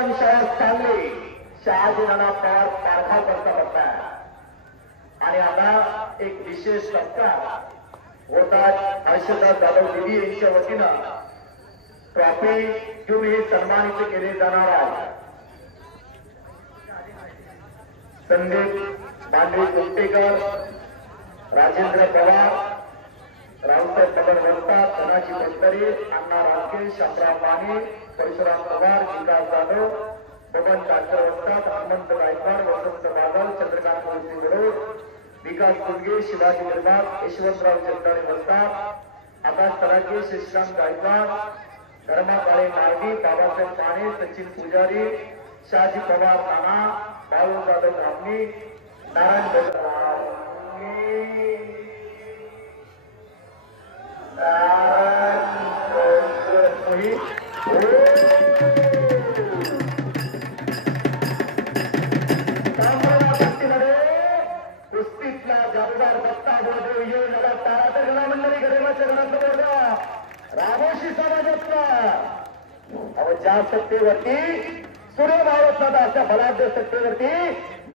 शाळा सांगली शहाजी नाना पवार पारखा करता बघता आणि आता एक विशेष सत्कार होतात हर्षदा जाधव देवी यांच्या वतीनं ट्रॉफी घेऊन हे सन्मानित केले जाणार आहे। संदीप दांडे कुंटेकर, राजेंद्र पवार, रावसाहेब पगड वस्ताद, धनाजी भटकरी, अण्णा रामके, शामराव माने, परशुराम पवार, विकास जाधव, बबन काटकर वस्ताद, हनुमंत गायकवाड, वसंत बागल, चंद्रकांत मोहिते विरोध, विकास कुंडगे, शिवाजी निर्माग, यशवंतराव चंदाणे वस्ताद, आकाश तराके, शशिकांत गायकवाड, धर्मा काळे मार्गी, बाबासाहेब पाणे, सचिन पुजारी, शहाजी पवार नाना, बाळू जाधव धामणी, नारायण कुस्तीतला जबदार बत्ता बोलतो ये नका तारा गणा मंडळी गरीबाच्या गणात रामोशी समाजातला अव ज्या सत्तेवरती सूर्य भावत अशा बलाढ्य सत्तेवरती